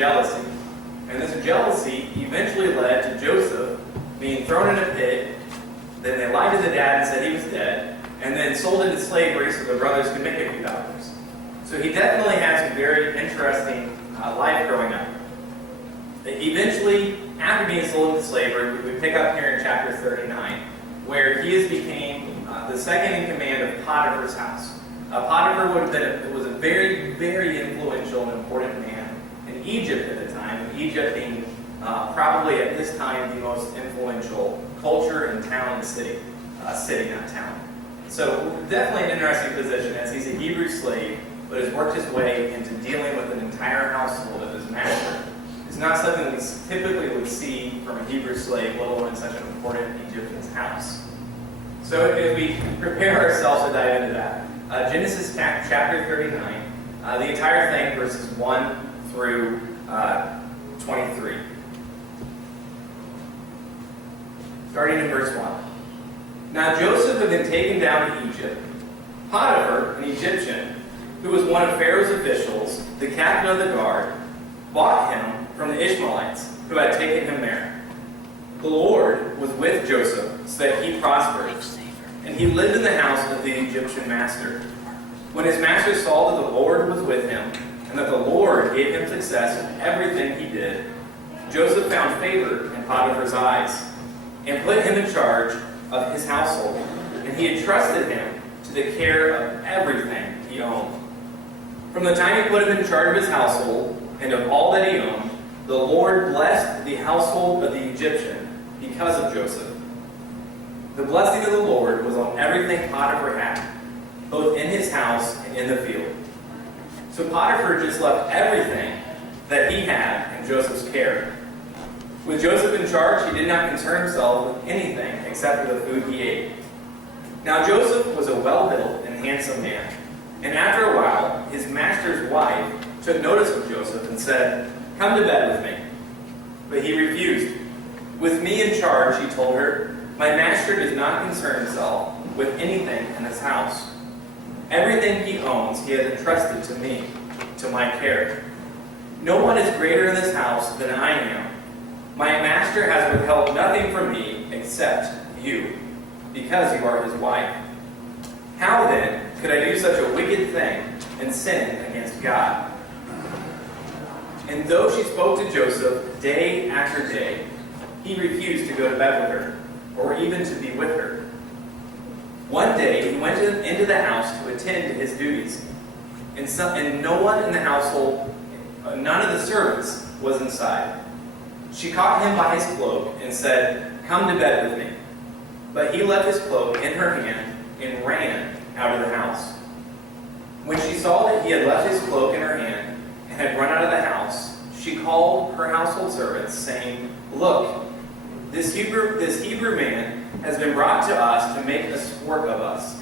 jealousy. And this jealousy eventually led to Joseph being thrown in a pit. Then they lied to the dad and said he was dead, and then sold into slavery so the brothers could make a few dollars. So he definitely has a very interesting life growing up. Eventually, after being sold into slavery, we pick up here in chapter 39, where he became the second in command of Potiphar's house. Potiphar was a very, very influential and important man in Egypt at the time, and Egypt being probably at this time the most influential culture and town and city, not town. So definitely an interesting position, as he's a Hebrew slave, but has worked his way into dealing with an entire household of his master. It's not something that we typically would see from a Hebrew slave, let alone in such an important Egyptian's house. So if we prepare ourselves to dive into that, Genesis chapter 39, the entire thing, verses 1 through 23. Starting in verse 1. Now Joseph had been taken down to Egypt. Potiphar, an Egyptian, who was one of Pharaoh's officials, the captain of the guard, bought him from the Ishmaelites, who had taken him there. The Lord was with Joseph, so that he prospered, and he lived in the house of the Egyptian master. When his master saw that the Lord was with him, and that the Lord gave him success in everything he did, Joseph found favor in Potiphar's eyes, and put him in charge of his household, and he entrusted him to the care of everything he owned. From the time he put him in charge of his household and of all that he owned, the Lord blessed the household of the Egyptian because of Joseph. The blessing of the Lord was on everything Potiphar had, both in his house and in the field. So Potiphar just left everything that he had in Joseph's care. With Joseph in charge, he did not concern himself with anything except for the food he ate. Now Joseph was a well-built and handsome man, and after a while, his master's wife took notice of Joseph and said, "Come to bed with me." But he refused. "With me in charge," he told her, "my master does not concern himself with anything in his house. Everything he owns he has entrusted to me, to my care. No one is greater in this house than I am. My master has withheld nothing from me except you, because you are his wife. How then could I do such a wicked thing and sin against God?" And though she spoke to Joseph day after day, he refused to go to bed with her, or even to be with her. One day he went into the house to attend to his duties, and no one in the household, none of the servants, was inside. She caught him by his cloak and said, "Come to bed with me." But he left his cloak in her hand and ran out of the house. When she saw that he had left his cloak in her hand and had run out of the house, she called her household servants, saying, "Look, this Hebrew man has been brought to us to make a sport of us.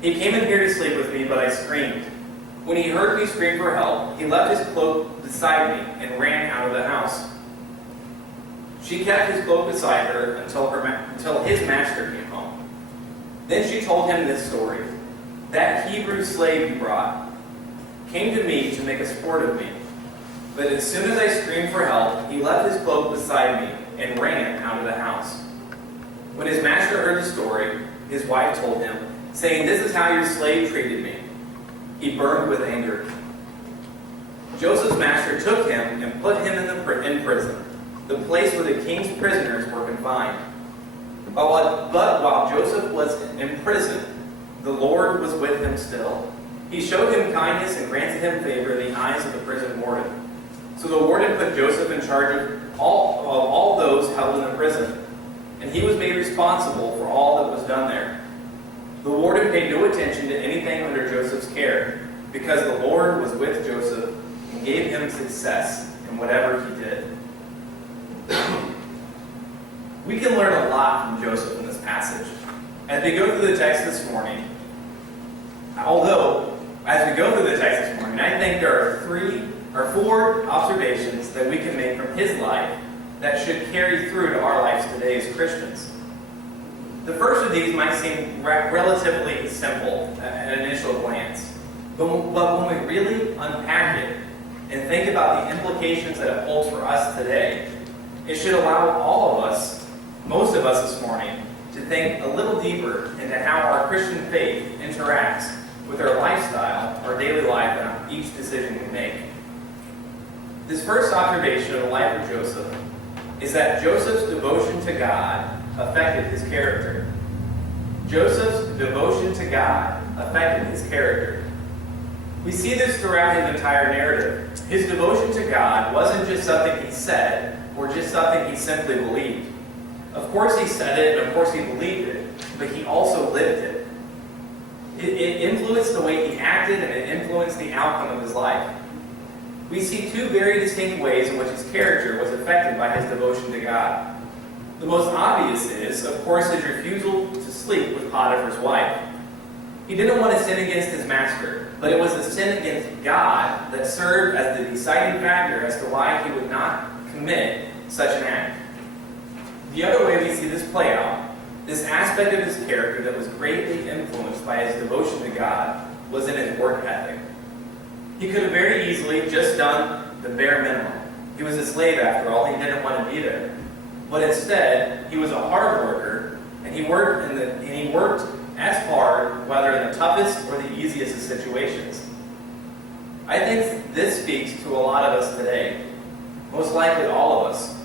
He came in here to sleep with me, but I screamed. When he heard me scream for help, he left his cloak beside me and ran out of the house." She kept his cloak beside her until his master came home. Then she told him this story. "That Hebrew slave you brought came to me to make a sport of me. But as soon as I screamed for help, he left his cloak beside me and ran out of the house." When his master heard the story, his wife told him, saying, "This is how your slave treated me." He burned with anger. Joseph's master took him and put him in prison, the place where the king's prisoners were confined. But while Joseph was in prison, the Lord was with him still. He showed him kindness and granted him favor in the eyes of the prison warden. So the warden put Joseph in charge of all those held in the prison, and he was made responsible for all that was done there. The warden paid no attention to anything under Joseph's care, because the Lord was with Joseph and gave him success in whatever he did. We can learn a lot from Joseph in this passage. As we go through the text this morning, I think there are four observations that we can make from his life that should carry through to our lives today as Christians. The first of these might seem relatively simple at an initial glance, but when we really unpack it, and think about the implications that it holds for us today, it should allow all of us, most of us this morning, to think a little deeper into how our Christian faith interacts with our lifestyle, our daily life, and each decision we make. This first observation of the life of Joseph is that Joseph's devotion to God affected his character. Joseph's devotion to God affected his character. We see this throughout his entire narrative. His devotion to God wasn't just something he said or just something he simply believed. Of course he said it, and of course he believed it, but he also lived it. It influenced the way he acted, and it influenced the outcome of his life. We see two very distinct ways in which his character was affected by his devotion to God. The most obvious is, of course, his refusal to sleep with Potiphar's wife. He didn't want to sin against his master, but it was the sin against God that served as the deciding factor as to why he would not commit such an act. The other way we see this play out, this aspect of his character that was greatly influenced by his devotion to God, was in his work ethic. He could have very easily just done the bare minimum. He was a slave after all, he didn't want to be there. But instead, he was a hard worker, and he worked as hard, whether in the toughest or the easiest of situations. I think this speaks to a lot of us today, most likely all of us.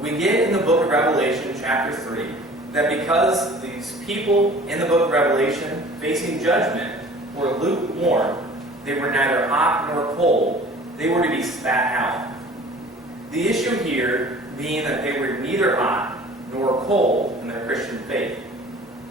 We get in the book of Revelation, chapter 3, that because these people in the book of Revelation facing judgment were lukewarm, they were neither hot nor cold, they were to be spat out. The issue here being that they were neither hot nor cold in their Christian faith.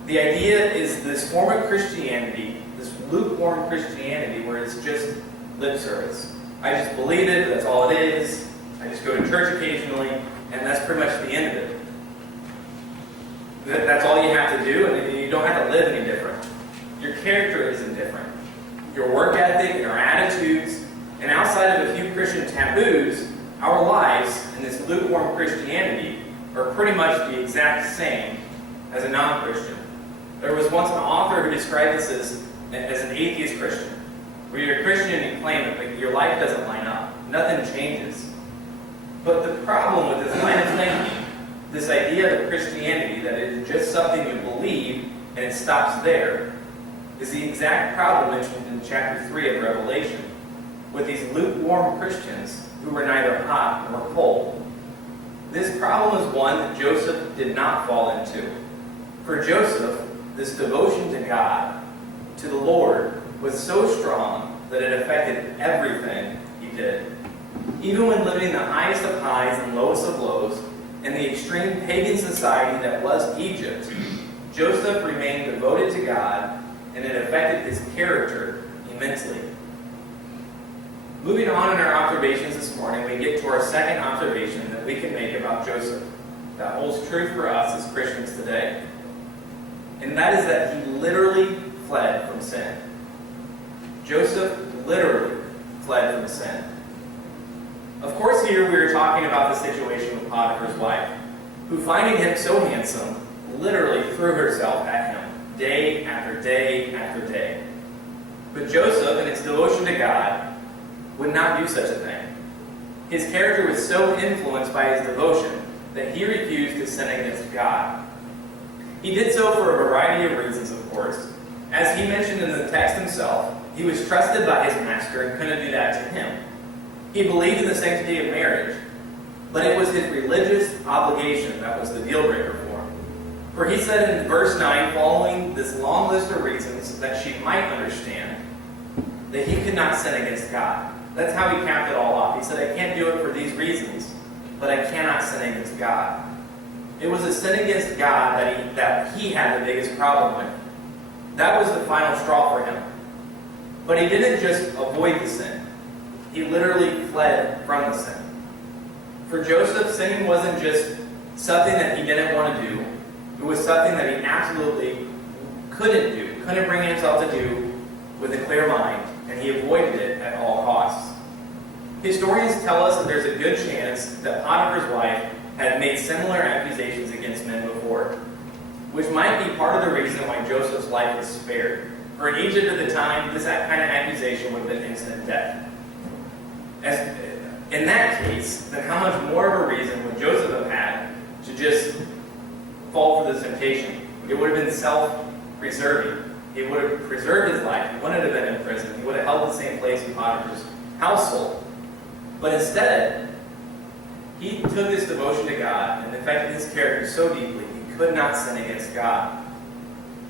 The idea is this form of Christianity, this lukewarm Christianity, where it's just lip service. I just believe it, that's all it is. I just go to church occasionally, and that's pretty much the end of it. That's all you have to do, and you don't have to live any different. Your character isn't different. Your work ethic and our attitudes, and outside of a few Christian taboos, our lives in this lukewarm Christianity are pretty much the exact same as a non-Christian. There was once an author who described this as an atheist Christian, where you're a Christian and you claim it, but your life doesn't line up. Nothing changes. But the problem with this line of thinking, this idea of Christianity, that it is just something you believe and it stops there, is the exact problem mentioned in chapter 3 of Revelation, with these lukewarm Christians who were neither hot nor cold. This problem is one that Joseph did not fall into. For Joseph, this devotion to God, to the Lord, was so strong that it affected everything he did. Even when living the highest of highs and lowest of lows in the extreme pagan society that was Egypt, Joseph remained devoted to God, and it affected his character immensely. Moving on in our observations this morning, we get to our second observation that we can make about Joseph that holds true for us as Christians today. And that is that he literally fled from sin. Joseph literally fled from sin. Of course, here we are talking about the situation with Potiphar's wife, who, finding him so handsome, literally threw herself at him day after day after day. But Joseph, in his devotion to God, would not do such a thing. His character was so influenced by his devotion that he refused to sin against God. He did so for a variety of reasons, of course. As he mentioned in the text himself, he was trusted by his master and couldn't do that to him. He believed in the sanctity of marriage, but it was his religious obligation that was the deal breaker for him. For he said in verse 9, following this long list of reasons that she might understand, that he could not sin against God. That's how he capped it all off. He said, I can't do it for these reasons, but I cannot sin against God. It was a sin against God that he had the biggest problem with. That was the final straw for him. But he didn't just avoid the sin. He literally fled from the sin. For Joseph, sinning wasn't just something that he didn't want to do. It was something that he absolutely couldn't do, couldn't bring himself to do with a clear mind, and he avoided it at all costs. Historians tell us that there's a good chance that Potiphar's wife had made similar accusations against men before, which might be part of the reason why Joseph's life was spared. For in Egypt at the time, this kind of accusation would have been instant death. As, in that case, then how much more of a reason would Joseph have had to just fall for this temptation? It would have been self-preserving. He would have preserved his life. He wouldn't have been in prison. He would have held the same place in Potiphar's household. But instead, he took this devotion to God and affected his character so deeply he could not sin against God.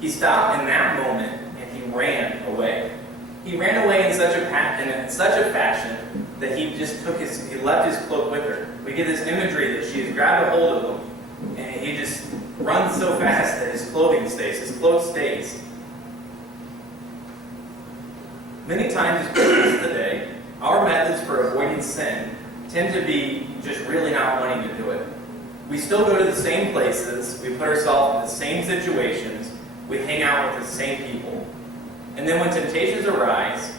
He stopped in that moment and he ran away. He ran away in such a fashion that he left his cloak with her. We get this imagery that she has grabbed a hold of him and he just runs so fast that his cloak stays. Many times as Christians today, our methods for avoiding sin tend to be just really not wanting to do it. We still go to the same places, we put ourselves in the same situations, we hang out with the same people. And then when temptations arise,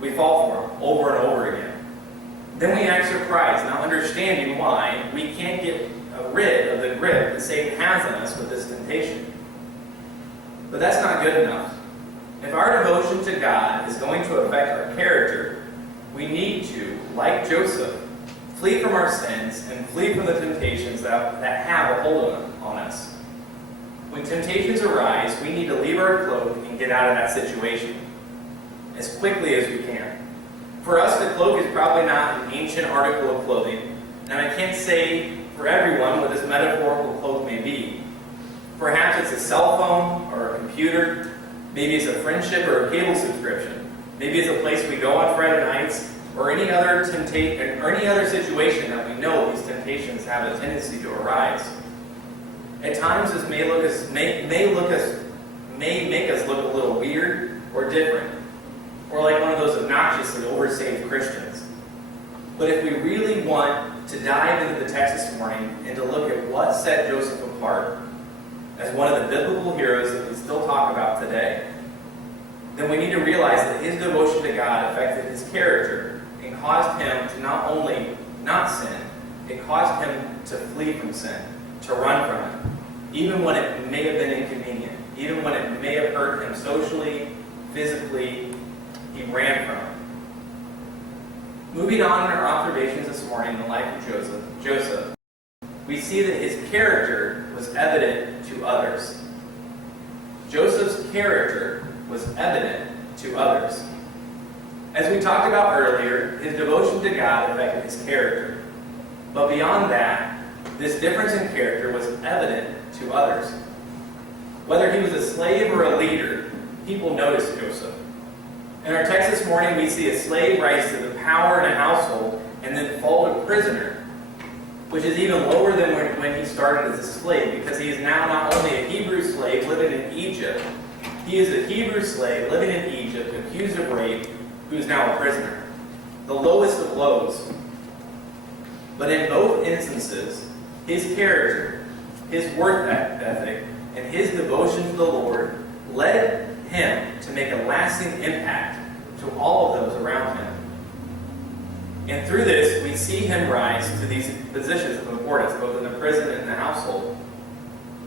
we fall for them over and over again. Then we act surprised, not understanding why we can't get rid of the grip that Satan has on us with this temptation. But that's not good enough. If our devotion to God is going to affect our character, we need to, like Joseph, flee from our sins and flee from the temptations that have a hold on us. When temptations arise, we need to leave our cloak and get out of that situation as quickly as we can. For us, the cloak is probably not an ancient article of clothing, and I can't say for everyone what this metaphorical cloak may be. Perhaps it's a cell phone or a computer. Maybe it's a friendship or a cable subscription. Maybe it's a place we go on Friday nights, or any other situation that we know these temptations have a tendency to arise. At times, this may make us look a little weird or different, or like one of those obnoxiously oversaved Christians. But if we really want to dive into the text this morning and to look at what set Joseph apart as one of the biblical heroes that we still talk about today, then we need to realize that his devotion to God affected his character and caused him to not only not sin, it caused him to flee from sin, to run from it, even when it may have been inconvenient, even when it may have hurt him socially, physically, he ran from it. Moving on in our observations this morning in the life of Joseph, we see that his character was evident to others. Joseph's character was evident to others. As we talked about earlier, his devotion to God affected his character. But beyond that, this difference in character was evident to others. Whether he was a slave or a leader, people noticed Joseph. In our text this morning, we see a slave rise to the power in a household and then fall to prisoner, which is even lower than when he started as a slave, because he is now not only a Hebrew slave living in Egypt, he is a Hebrew slave living in Egypt, accused of rape, who is now a prisoner. The lowest of lows. But in both instances, his character, his work ethic, and his devotion to the Lord led him to make a lasting impact to all of those around him. And through this, we see him rise to these positions of importance, both in the prison and in the household.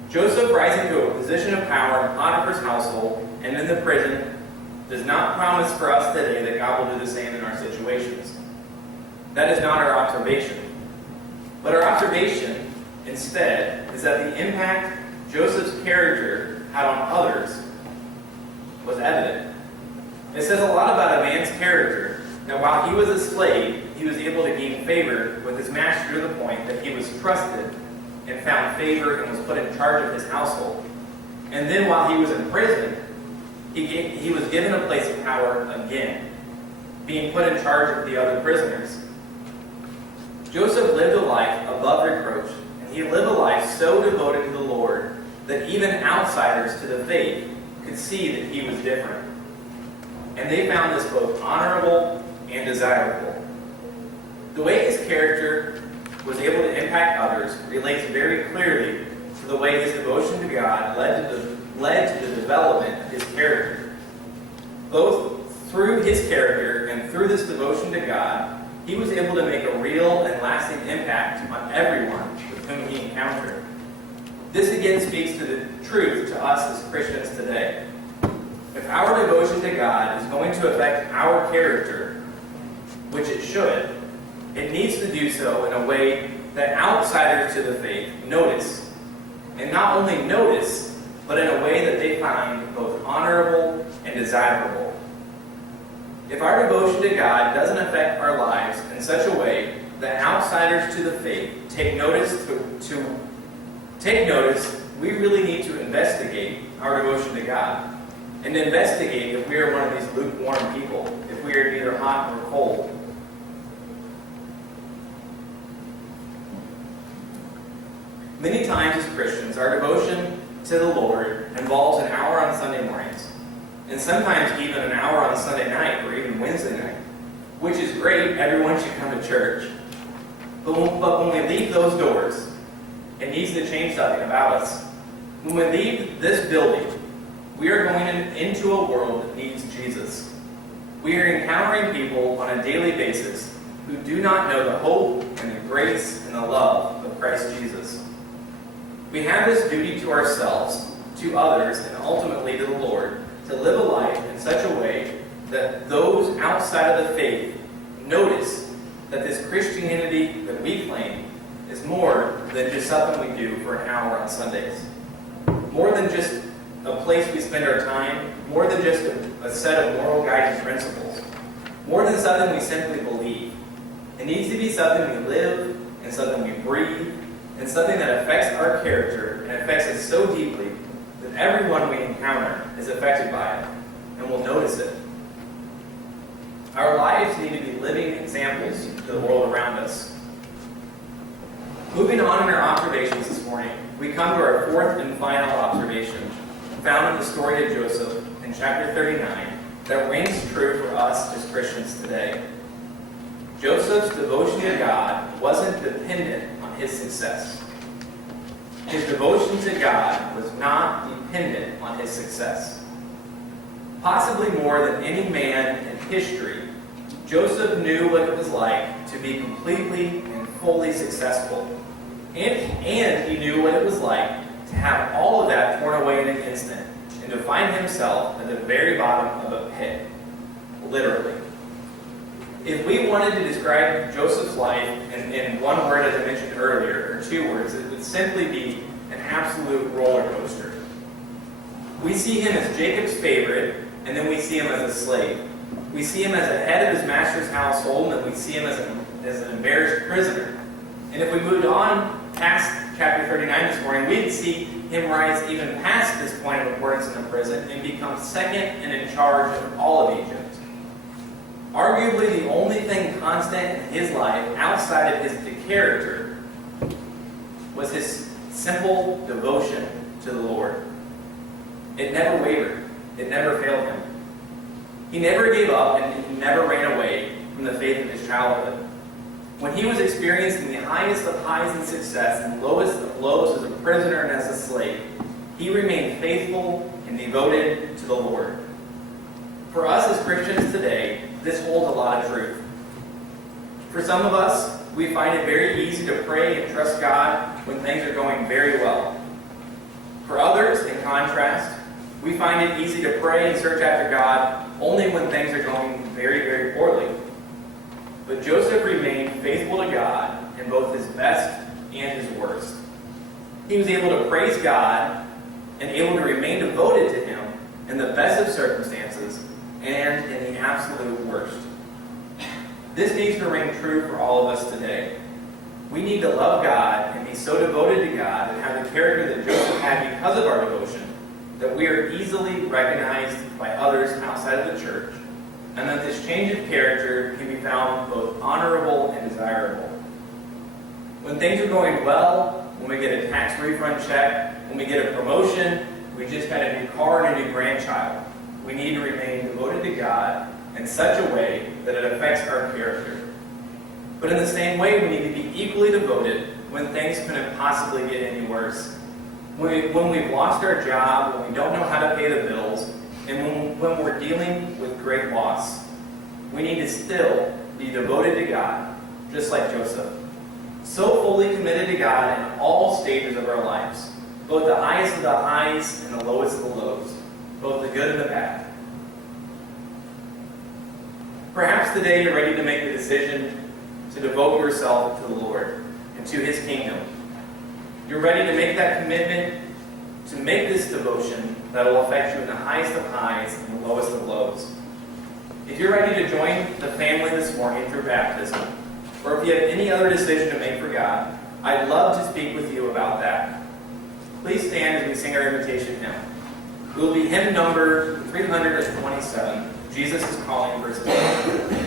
Joseph rising to a position of power in Potiphar's household and in the prison does not promise for us today that God will do the same in our situations. That is not our observation. But our observation, instead, is that the impact Joseph's character had on others was evident. It says a lot about a man's character. Now, while he was a slave, he was able to gain favor with his master to the point that he was trusted and found favor and was put in charge of his household. And then while he was in prison, he was given a place of power again, being put in charge of the other prisoners. Joseph lived a life above reproach, and he lived a life so devoted to the Lord that even outsiders to the faith could see that he was different. And they found this both honorable and desirable. The way his character was able to impact others relates very clearly to the way his devotion to God led to the development of his character. Both through his character and through this devotion to God, he was able to make a real and lasting impact on everyone with whom he encountered. This again speaks to the truth to us as Christians today. If our devotion to God is going to affect our character, which it should, it needs to do so in a way that outsiders to the faith notice. And not only notice, but in a way that they find both honorable and desirable. If our devotion to God doesn't affect our lives in such a way that outsiders to the faith take notice, we really need to investigate our devotion to God. And investigate if we are one of these lukewarm people, if we are neither hot nor cold. Many times as Christians, our devotion to the Lord involves an hour on Sunday mornings, and sometimes even an hour on Sunday night or even Wednesday night, which is great. Everyone should come to church. But when we leave those doors, it needs to change something about us. When we leave this building, we are going into a world that needs Jesus. We are encountering people on a daily basis who do not know the hope and the grace and the love of Christ Jesus. We have this duty to ourselves, to others, and ultimately to the Lord, to live a life in such a way that those outside of the faith notice that this Christianity that we claim is more than just something we do for an hour on Sundays. More than just a place we spend our time, more than just a set of moral guiding principles, more than something we simply believe. It needs to be something we live, and something we breathe, and something that affects our character and affects us so deeply that everyone we encounter is affected by it and will notice it. Our lives need to be living examples to the world around us. Moving on in our observations this morning, we come to our fourth and final observation, found in the story of Joseph in chapter 39, that rings true for us as Christians today. Joseph's devotion to God wasn't dependent on his success. His devotion to God was not dependent on his success. Possibly more than any man in history, Joseph knew what it was like to be completely and fully successful. And he knew what it was like to have all of that torn away in an instant and to find himself at the very bottom of a pit, literally. If we wanted to describe Joseph's life in one word, as I mentioned earlier, or two words, it would simply be an absolute roller coaster. We see him as Jacob's favorite, and then we see him as a slave. We see him as the head of his master's household, and then we see him as an embarrassed prisoner. And if we moved on past chapter 39 this morning, we'd see him rise even past this point of importance in the prison and become second and in charge of all of Egypt. Arguably the only thing constant in his life outside of his character was his simple devotion to the Lord. It never wavered. It never failed him. He never gave up, and he never ran away from the faith of his childhood. When he was experiencing the highest of highs in success and lowest of lows as a prisoner and as a slave, he remained faithful and devoted to the Lord. For us as Christians today, this holds a lot of truth. For some of us, we find it very easy to pray and trust God when things are going very well. For others, in contrast, we find it easy to pray and search after God only when things are going very, very poorly. But Joseph remained faithful to God in both his best and his worst. He was able to praise God and able to remain devoted to Him in the best of circumstances and in the absolute worst. This needs to ring true for all of us today. We need to love God and be so devoted to God and have the character that Joseph had because of our devotion that we are easily recognized by others outside of the church, and that this change of character can be found both honorable and desirable. When things are going well, when we get a tax refund check, when we get a promotion, we just got a new car and a new grandchild, we need to remain devoted to God in such a way that it affects our character. But in the same way, we need to be equally devoted when things couldn't possibly get any worse. When we've lost our job, when we don't know how to pay the bills, and when we're dealing with great loss, we need to still be devoted to God, just like Joseph. So fully committed to God in all stages of our lives, both the highest of the highs and the lowest of the lows, both the good and the bad. Perhaps today you're ready to make the decision to devote yourself to the Lord and to His kingdom. You're ready to make that commitment to make this devotion that will affect you in the highest of highs and the lowest of lows. If you're ready to join the family this morning through baptism, or if you have any other decision to make for God, I'd love to speak with you about that. Please stand as we sing our invitation hymn. It will be hymn number 327, Jesus is Calling, verse 1.